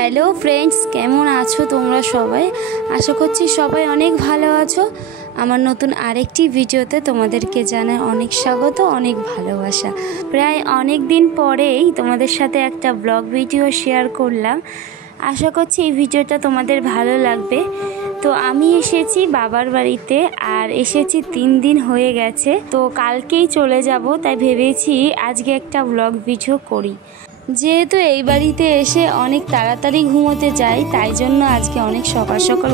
Hello friends, কেমন আছো তোমরা সবাই? আশা করছি সবাই অনেক ভালো আছো। আমার নতুন আরেকটি ভিডিওতে তোমাদেরকে জানাই অনেক স্বাগত, অনেক ভালোবাসা। প্রায় অনেক দিন পরেই তোমাদের সাথে একটা ব্লগ ভিডিও শেয়ার করলাম। আশা করছি এই ভিডিওটা তোমাদের ভালো লাগবে। তো আমি এসেছি বাবার বাড়িতে, আর এসেছি 3 দিন হয়ে গেছে। তো কালকেই চলে যাব, তাই ভেবেছি আজকে একটা ব্লগ ভিডিও করি। যেহেতু এই বাড়িতে এসে অনেক তাড়াতাড়ি ঘুমোতে যাই, তাই জন্য আজকে অনেক সকাল সকাল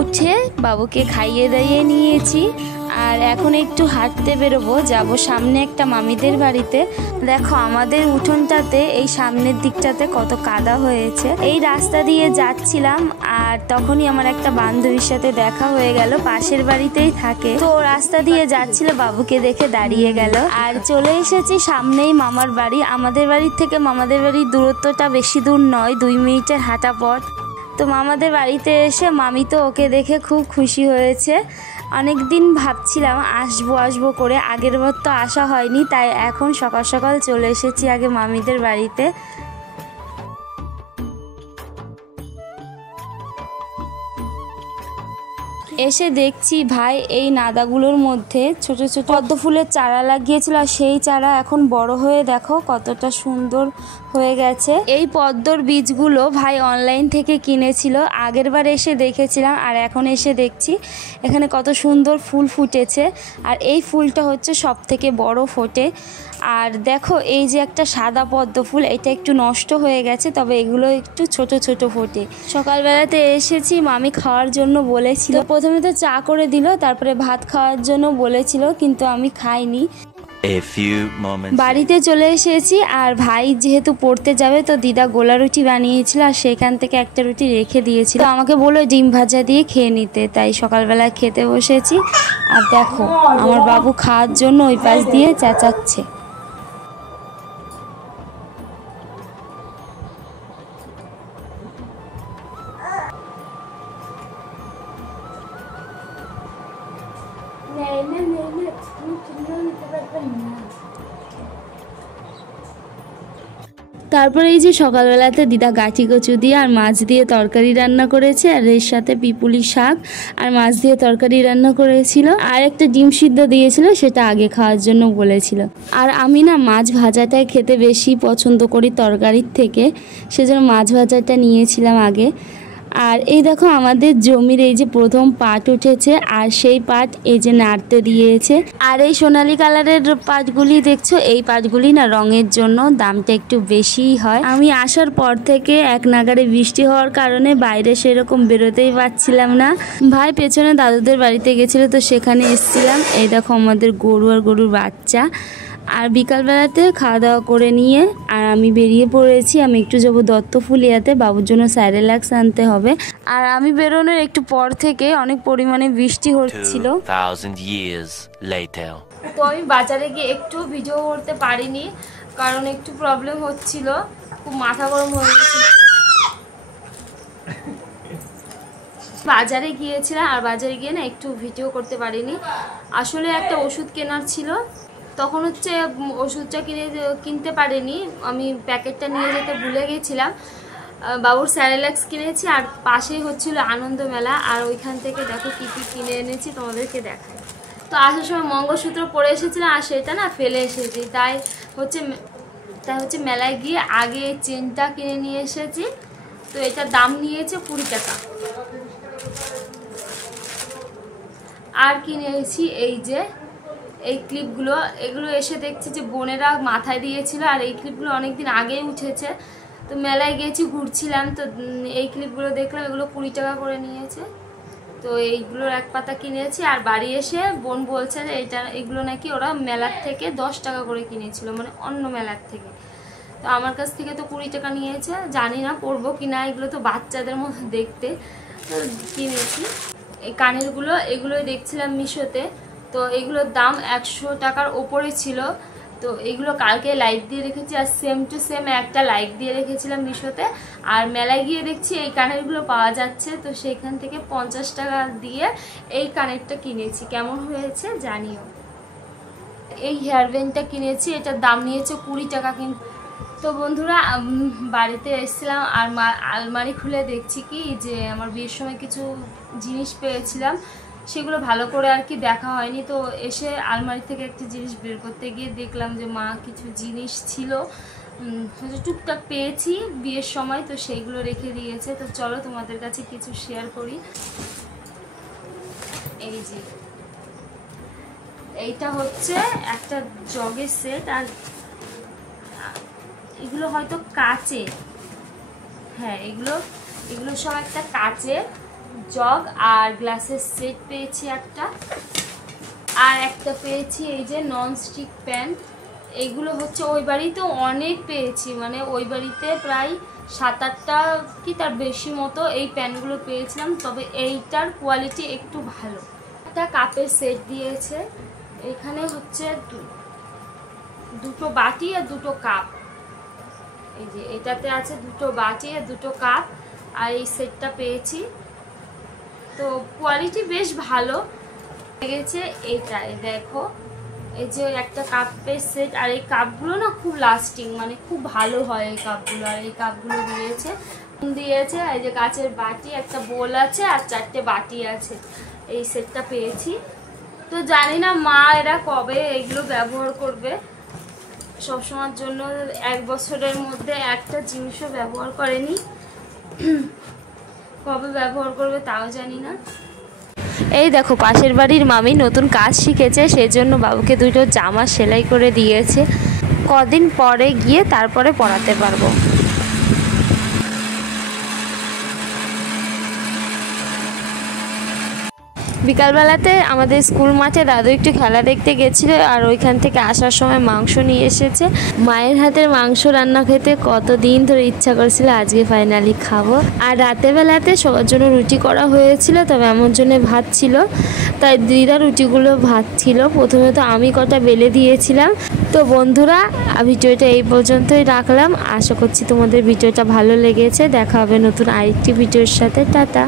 উঠে বাবুকে খাইয়ে দাইয়ে নিয়েছি। আর এখন একটু হাঁটতে বেরোবো, যাব সামনে একটা মামিদের বাড়িতে। দেখো আমাদের উঠোনটাতে এই সামনের দিকটাতে কত কাদা হয়েছে। এই রাস্তা দিয়ে যাচ্ছিলাম, আর তখনই আমার একটা বান্ধবীর সাথে দেখা হয়ে গেল, পাশের বাড়িতেই থাকে। তো রাস্তা দিয়ে যাচ্ছিল, বাবুকে দেখে দাঁড়িয়ে গেল। আর চলে এসেছি সামনেই মামার বাড়ি। আমাদের বাড়ির থেকে মামাদের বাড়ির দূরত্বটা বেশি দূর নয়, 2 মিনিটের হাঁটা পথ। তো মামাদের বাড়িতে এসে মামি তো ওকে দেখে খুব খুশি হয়েছে। অনেক দিন ভাবছিলাম আসবো করে, আগের বার তো আসা হয়নি, তাই এখন সকাল সকাল চলে এসেছি আগে মামিদের বাড়িতে। এসে দেখছি ভাই এই নাদাগুলোর মধ্যে ছোট ছোট পদ্ম ফুলের চারা লাগিয়েছিল, আর সেই চারা এখন বড় হয়ে দেখো কতটা সুন্দর হয়ে গেছে। এই পদ্মর বীজগুলো ভাই অনলাইন থেকে কিনেছিল, আগের বার এসে দেখেছিলাম, আর এখন এসে দেখছি এখানে কত সুন্দর ফুল ফুটেছে। আর এই ফুলটা হচ্ছে সব থেকে বড় ফোটে। আর দেখো এই যে একটা সাদা পদ্ম ফুল, এটা একটু নষ্ট হয়ে গেছে, তবে এগুলো একটু ছোট ছোট ফোটে। সকালবেলাতে এসেছি, মামি খাওয়ার জন্য বলেছিল। প্রথমে তো চা করে দিল, তারপরে ভাত খাওয়ার জন্য বলেছিল, কিন্তু আমি খাইনি। বাড়িতে চলে এসেছি, আর ভাই যেহেতু পড়তে যাবে, তো দিদা গোলা রুটি বানিয়েছিল, আর সেখান থেকে একটা রুটি রেখে দিয়েছিল। আমাকে বললো ডিম ভাজা দিয়ে খেয়ে নিতে, তাই সকালবেলা খেতে বসেছি। আর দেখো আমার বাবু খাওয়ার জন্য ওই পাশ দিয়ে চেঁচাচ্ছে। তারপরে এই যে সকালবেলাতে দিদা গাঠি কচু দিয়ে আর মাছ দিয়ে তরকারি রান্না করেছে, আর এর সাথে পিপুলি শাক আর মাছ দিয়ে তরকারি রান্না করেছিল, আর একটা ডিম সিদ্ধ দিয়েছিল, সেটা আগে খাওয়ার জন্য বলেছিল। আর আমি না মাছ ভাজাটাই খেতে বেশি পছন্দ করি তরকারির থেকে, সেজন্য মাছ ভাজাটা নিয়েছিলাম আগে। আর এই দেখো আমাদের জমির এই যে প্রথম পাট উঠেছে, আর সেই পাট এই যে নাড়তে দিয়েছে। আর এই সোনালি কালারের পাটগুলি দেখছো, এই পাটগুলি না রঙের জন্য দামটা একটু বেশিই হয়। আমি আসার পর থেকে এক নাগাড়ে বৃষ্টি হওয়ার কারণে বাইরে সেরকম বেরোতেই পারছিলাম না। ভাই পেছনে দাদুদের বাড়িতে গেছিলো, তো সেখানে এসেছিলাম। এই দেখো আমাদের গরু আর গরুর বাচ্চা। আর বিকালবেলাতে খাওয়া দাওয়া করে নিয়ে আর আমি বেরিয়ে পড়েছি। আমি একটু যাবো দত্তফুলিয়াতে, বাবুর জন্য স্যারেলাক্স আনতে হবে। আর আমি বেরোনোর একটু পর থেকে অনেক পরিমাণে বৃষ্টি হচ্ছিল। তো আমি বাজারে গিয়ে একটু ভিডিও করতে পারিনি, কারণ একটু প্রবলেম হচ্ছিল, খুব মাথা গরম হয়ে গেছিল। বাজারে গিয়েছিলাম, আর বাজারে গিয়ে না একটু ভিডিও করতে পারিনি। আসলে একটা ওষুধ কেনার ছিল, তখন হচ্ছে ওষুধটা কিনতে পারিনি, আমি প্যাকেটটা নিয়ে যেতে ভুলে গেছিলাম। বাবুর স্যারেলাক্স কিনেছি, আর পাশেই হচ্ছিল আনন্দ মেলা, আর ওইখান থেকে দেখো কী কী কিনে এনেছি তোমাদেরকে দেখাই। তো আসার সময় মঙ্গলসূত্র পরে এসেছিলাম, আর সেটা না ফেলে এসেছি, তাই হচ্ছে মেলায় গিয়ে আগে চেনটা কিনে নিয়ে এসেছি। তো এটার দাম নিয়েছে 20 টাকা। আর কিনেছি এই যে এই ক্লিপগুলো, এগুলো এসে দেখছি যে বোনেরা মাথায় দিয়েছিল, আর এই ক্লিপগুলো অনেকদিন আগেই উঠেছে। তো মেলায় গেছি, ঘুরছিলাম, তো এই ক্লিপগুলো দেখলাম, এগুলো 20 টাকা করে নিয়েছে। তো এইগুলোর এক পাতা কিনেছি। আর বাড়ি এসে বোন বলছে যে এগুলো নাকি ওরা মেলার থেকে 10 টাকা করে কিনেছিল, মানে অন্য মেলার থেকে। তো আমার কাছ থেকে তো 20 টাকা নিয়েছে, জানি না পরবো কিনা, এগুলো তো বাচ্চাদের মতো দেখতে, তো কিনেছি। এই কানেরগুলো এগুলোই দেখছিলাম মিশোতে, তো এগুলোর দাম 100 টাকার ওপরে ছিল। তো এগুলো কালকে লাইক দিয়ে রেখেছি, আর সেম টু সেম একটা লাইক দিয়ে রেখেছিলাম মিশোতে। আর মেলায় গিয়ে দেখছি এই কানেরগুলো পাওয়া যাচ্ছে, তো সেইখান থেকে 50 টাকা দিয়ে এই কানেরটা কিনেছি। কেমন হয়েছে জানিও। এই হেয়ার ব্যান্ডটা কিনেছি, এটার দাম নিয়েছে 20 টাকা, তো বন্ধুরা বাড়িতে এসেছিলাম আর আলমারি খুলে দেখছি কি যে আমার বিয়ের সময় কিছু জিনিস পেয়েছিলাম, সেগুলো ভালো করে আর কি দেখা হয়নি। তো এসে আলমারি থেকে একটি জিনিস বের করতে গিয়ে দেখলাম যে মা কিছু জিনিস ছিল টুকটাক পেয়েছি বিয়ের সময়, তো সেইগুলো রেখে দিয়েছে। তো চলো তোমাদের কাছে কিছু শেয়ার করি। এই যে এইটা হচ্ছে একটা জগের সেট, আর এগুলো হয়তো কাচে, হ্যাঁ এগুলো সব একটা কাচের জগ আর গ্লাসের সেট পেয়েছি একটা, আর একটা পেয়েছি এই যে ননস্টিক প্যান। এইগুলো হচ্ছে ওই বাড়িতে অনেক পেয়েছি, মানে ওই বাড়িতে প্রায় 7-8টা কি তার বেশি মতো এই প্যানগুলো পেয়েছিলাম, তবে এইটার কোয়ালিটি একটু ভালো। একটা কাপের সেট দিয়েছে, এখানে হচ্ছে দুটো বাটি আর দুটো কাপ। এই যে এটাতে আছে দুটো বাটি আর দুটো কাপ, আর এই সেটটা পেয়েছি, তো কোয়ালিটি বেশ ভালো লেগেছে। এইটা দেখো, এই যে একটা কাপের সেট, আর এই কাপগুলো না খুব লাস্টিং, মানে খুব ভালো হয় এই কাপগুলো। আর এই কাপগুলো দিয়েছে এই যে কাচের বাটি, একটা বোল আছে আর 4টে বাটি আছে। এই সেটটা পেয়েছি, তো জানি না মা এরা কবে এগুলো ব্যবহার করবে। সবসময়ের জন্য 1 বছরের মধ্যে একটা জিনিসও ব্যবহার করেনি, কবে ব্যবহার করবে তাও জানি না। এই দেখো পাশের বাড়ির মামি নতুন কাজ শিখেছে, সেজন্য বাবুকে দুটো জামা সেলাই করে দিয়েছে, কদিন পরে গিয়ে তারপরে পরাতে পারবো। বিকালবেলাতে আমাদের স্কুল মাঠে দাদু একটু খেলা দেখতে গেছিলো, আর ওইখান থেকে আসার সময় মাংস নিয়ে এসেছে। মায়ের হাতের মাংস রান্না খেতে কতদিন ধরে ইচ্ছা করছিল, আজকে ফাইনালি খাবো। আর রাতের বেলাতে সবার জন্য রুটি করা হয়েছিল, তবে আমার জন্য ভাত ছিল, তাই দিদা রুটিগুলো ভাত ছিল। প্রথমে তো আমি কটা বেলে দিয়েছিলাম। তো বন্ধুরা ভিডিওটা এই পর্যন্তই রাখলাম, আশা করছি তোমাদের ভিডিওটা ভালো লেগেছে। দেখা হবে নতুন আরেকটি ভিডিওর সাথে, টাটা।